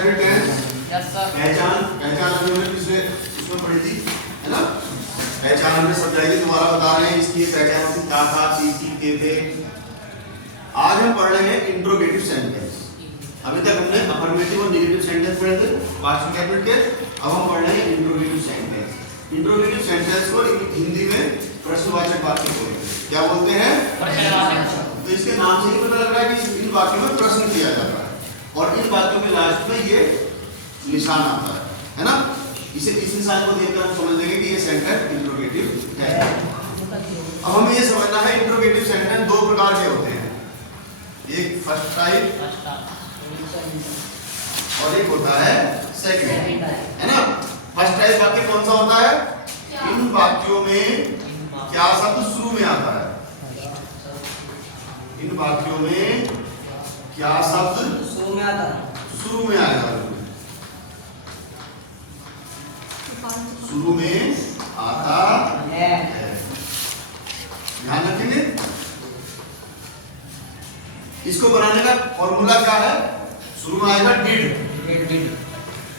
Indefinite tense yes sir. पहचान अभी हमने पिछले उसमें पढ़ी थी, है ना? पहचान हमने समझाई थी, दोबारा बता रहे हैं इसकी पहचान होती क्या था, सी के थे। आज हम पढ़ रहे हैं इंट्रोगेटिव सेंटेंस। अभी तक हमने अफर्मेटिव और नेगेटिव सेंटेंस पढ़े थे पास्ट इंडेफिनिट के, अब हम पढ़ रहे हैं इंट्रोगेटिव सेंटेंस। इंट्रोगेटिव सेंटेंस को हिंदी में प्रश्नवाचक वाक्य बोलते हैं। क्या बोलते हैं? प्रश्नवाचक। तो इसके नाम से ही पता लग रहा है कि इन वाक्यों में प्रश्न किया जा रहा है और इन वाक्यों में लास्ट में ये निशान आता है ना? इसे इस निशान को देखकर हम समझ लेंगे कि ये सेंटेंस इंट्रोगेटिव है। अब हमें ये समझना है इंट्रोगेटिव सेंटेंस दो प्रकार के होते हैं, एक फर्स्ट टाइप और एक होता है सेकंड, है ना? फर्स्ट टाइप वाक्य कौन सा होता है? इन वाक्यों में क्या शब्द शुरू में आता है? इन वाक्यों में क्या शब्द शुरू में आता है? शुरू में आएगा, शुरू में आता है। ध्यान रखेंगे। इसको बनाने का फॉर्मूला क्या है? शुरू में आएगा did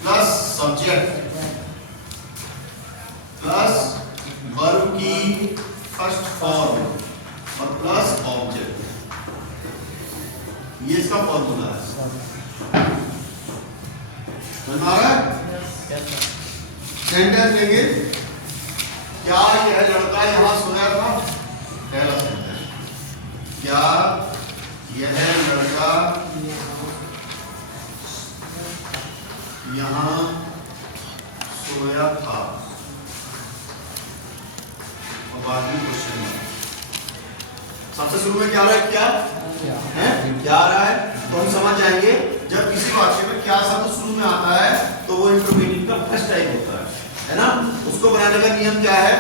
plus subject plus verb की फर्स्ट फॉर्म और प्लस ऑब्जेक्ट। ये इसका फॉर्मूला है। समझ आ रहा है? सेंटेंस लेंगे, क्या यह लड़का यहाँ सोया था? पहला सेंटेंस, क्या यह लड़का यहाँ सोया था? और बाद में क्वेश्चन है। सबसे शुरू में क्या आ रहा है? क्या है? क्या आ रहा है? तो हम समझ जाएंगे जब किसी वाक्य में क्या शब्द शुरू में आता है तो वो इंट्रोगेटिव का फर्स्ट टाइप होता है ना? उसको बनाने का नियम क्या है?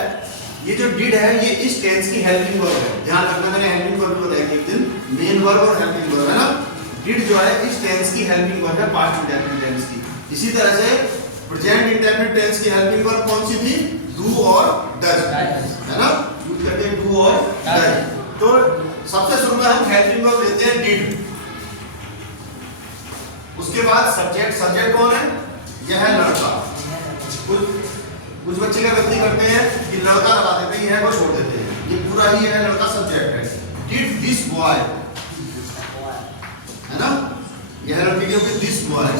ये जो डिड है ये इस टेंस की हेल्पिंग वर्ब है। ध्यान रखना, मैंने हेल्पिंग वर्ब भी बताया एक दिन, मेन वर्ब और हेल्पिंग वर्ब, है ना? डिड जो है इस टेंस की हेल्पिंग वर्ब है, पास्ट इंडेफिनिट टेंस की। इसी तरह से प्रेजेंट इंडेफिनिट टेंस की हेल्पिंग वर्ब कौन सी थी? डू और डज, है ना? यूज करते हैं डू और डज। तो सबसे शुरू में हम हेल्पिंग वर्ब लेते हैं डिड, उसके बाद सब्जेक्ट। सब्जेक्ट कौन है? यह है लड़का। कुछ बच्चे क्या गलती करते हैं कि लड़का लगा देते हैं, यह को छोड़ देते हैं, ये पूरा ही यह लड़का सब्जेक्ट है। डिड दिस बॉय, है ना? यह लड़के के ऊपर दिस बॉय।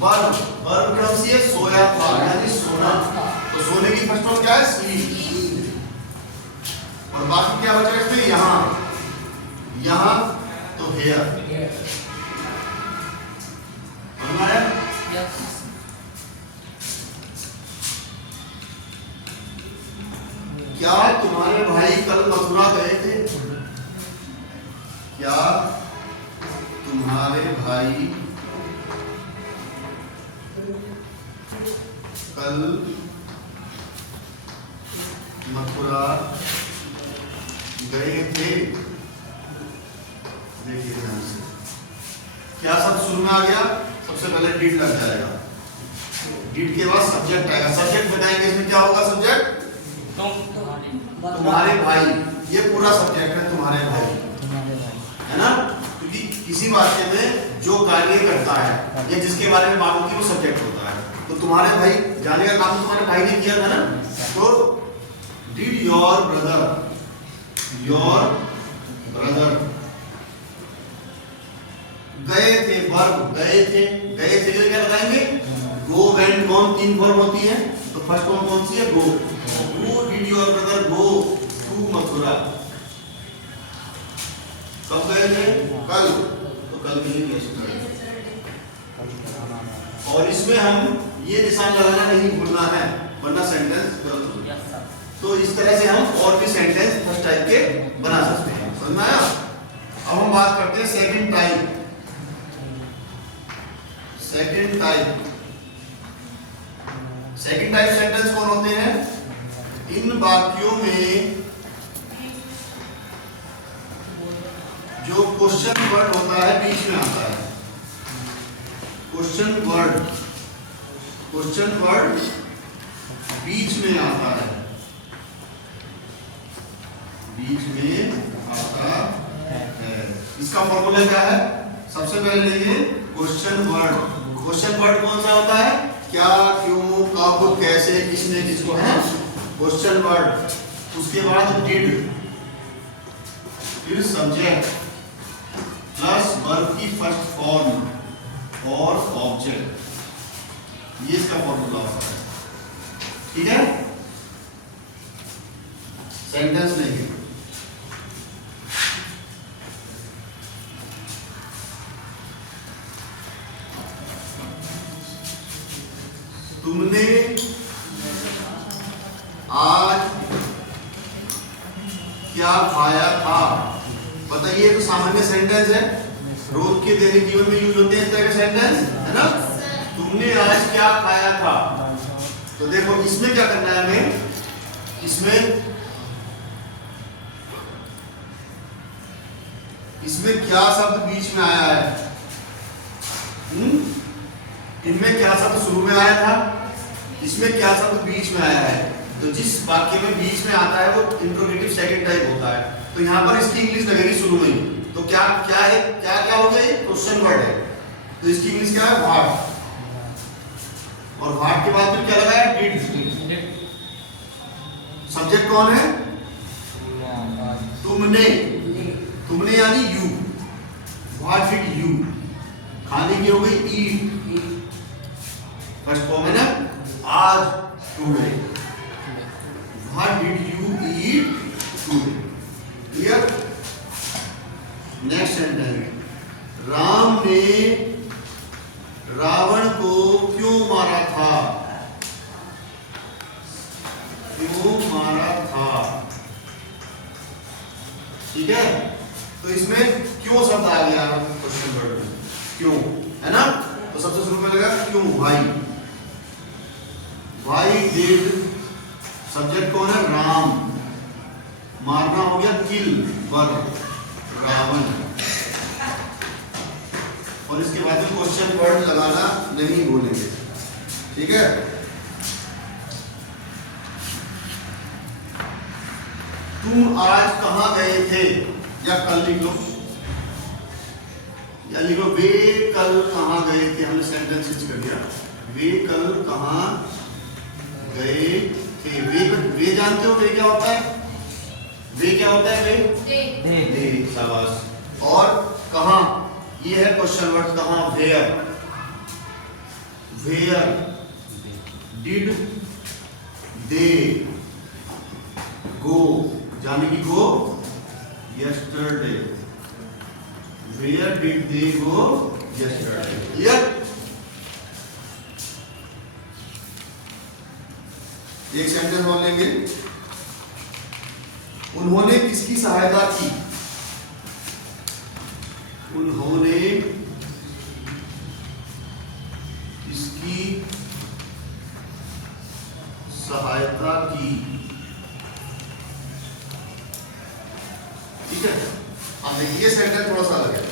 वर्ब कौन सी है? सोया था, यानी सोना। तो सोने की फर्स्ट फॉर्म क्या है? स्लीप। और बाकी क्या बचा इसमें? यहाँ तो हेयर। समझ आया? क्या तुम्हारे भाई कल मथुरा गए थे? क्या तुम्हारे भाई कल मथुरा गए थे? देखिए ध्यान से, क्या सब शुरू में आ गया? सबसे पहले डिड लग जाएगा, डिड के बाद सब्जेक्ट आएगा। सब्जेक्ट बताएंगे इसमें क्या होगा? सब्जेक्ट तुम्हारे भाई, ये पूरा सब्जेक्ट है, तुम्हारे भाई, है ना? क्योंकि किसी वाक्य में जो कार्य करता है या जिसके बारे में बात होती है वो सब्जेक्ट होता है। तो तुम्हारे भाई, जाने का काम तुम्हारे भाई ने किया था ना? तो डिड योर ब्रदर गए थे, वर्ब गए थे के लिए क्या लगाएंगे? गो, वेंट, गॉन, तीन फॉर्म होती है। तो फर्स्ट फॉर्म कौन सी है? गो। Who did your brother go to Mathura? कब गए थे? कल। तो कल के लिए कैसे करेंगे? और इसमें हम ये निशान लगाना नहीं भूलना है, वरना सेंटेंस गलत हो जाएगा। तो इस तरह से हम और भी सेंटेंस फर्स्ट टाइप के बना सकते हैं। समझ में आया? अब हम बात करते हैं second type. Second type sentence कौन होते हैं? इन वाक्यों में जो क्वेश्चन वर्ड होता है बीच में आता है। क्वेश्चन वर्ड बीच में आता है, इसका फॉर्मूला क्या है? सबसे पहले लेंगे क्वेश्चन वर्ड क्वेश्चन वर्ड कौन सा होता है? क्या, क्यों, कब, कैसे, किसने, किसको, है क्वेश्चन वर्ड। उसके बाद डिड, फिर सब्जेक्ट प्लस वर्ब की फर्स्ट फॉर्म और ऑब्जेक्ट, ये इसका फॉर्मूला होता है। ठीक है, सेंटेंस नहीं। तुमने आज क्या खाया था? बताइए, तो सामान्य सेंटेंस है, रोज के दैनिक जीवन में यूज होते हैं इस तरह के सेंटेंस, है ना। तुमने आज क्या खाया था? तो देखो इसमें क्या करना है हमें, इसमें क्या शब्द बीच में आया है? इनमें क्या शब्द शुरू में आया था, इसमें क्या शब्द बीच में आया है। तो जिस वाक्य में बीच में आता है वो इंट्रोगेटिव सेकंड टाइप होता है। तो यहाँ पर इसकी इंग्लिश लगेगी शुरू में ही। तो क्या क्या है, क्या क्या हो गया, ये क्वेश्चन वर्ड है, तो इसकी इंग्लिश क्या है? व्हाट। और व्हाट के बाद फिर क्या लगा है? डिड। सब्जेक्ट कौन है? तुमने, तुमने यानी यू। व्हाट डिड यू, खाने की हो गई ईट, फर्स्ट फॉर्म है ना, आज, today. What did you eat today? Clear. Next sentence, Ram ने रावण को क्यों मारा था? क्यों मारा था? ठीक है, तो इसमें क्यों शब्द आ गया क्वेश्चन वर्ड में, क्यों, है ना। तो सबसे शुरू में लगा क्यों, भाई। Why did, सब्जेक्ट कौन है? राम। मारना हो गया किल, वर्ब, रावण। और इसके बाद में क्वेश्चन वर्ड लगाना नहीं बोलेंगे, ठीक है। तुम आज कहाँ गए थे? या कल लिख लो, या लिखो वे कल कहाँ गए थे। हमने सेंटेंस स्विच कर दिया, वे कल कहाँ गए थे। वे जानते हो वे क्या होता है? वे क्या होता है? वे, शाबाश। और कहाँ, ये है क्वेश्चन वर्ड, कहाँ, where. Where did they go, जाने की go, yesterday. Where did they go yesterday. Clear. एक सेंटेंस बोल लेंगे, उन्होंने किसकी सहायता की? उन्होंने किसकी सहायता की? ठीक है, अब देखिए ये सेंटेंस थोड़ा सा अलग है।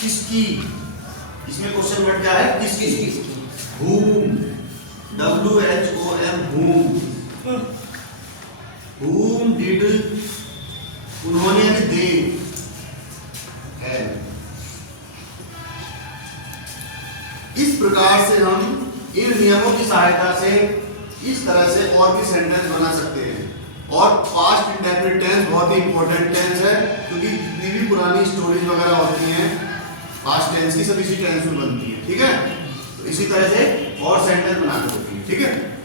किसकी, इसमें क्वेश्चन वर्ड क्या है? किसकी। whom, WHOM, whom। whom did, उन्होंने यानी दे, है। इस प्रकार से हम इन नियमों की सहायता से इस तरह से और भी सेंटेंस बना सकते हैं। और पास्ट इंडेफिनिट टेंस बहुत ही इंपॉर्टेंट टेंस है, क्योंकि जितनी भी पुरानी स्टोरीज वगैरह होती हैं पास्ट टेंस की, सब इसी टेंस में बनती है। ठीक है, तो इसी तरह से और सेंटेंस बनाते होती है। ठीक है।